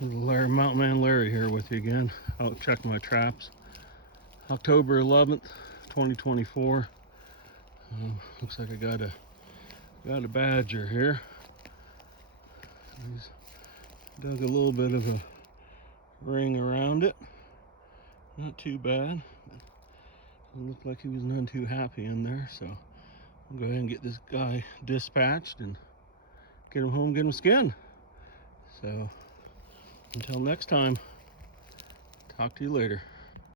Mountain Man Larry here with you again. Out check my traps. October 11th, 2024. Looks like I got a badger here. He's dug a little bit of a ring around it. Not too bad. It looked like he was none too happy in there, so I'll go ahead and get this guy dispatched and get him home, get him skinned. So until next time, talk to you later.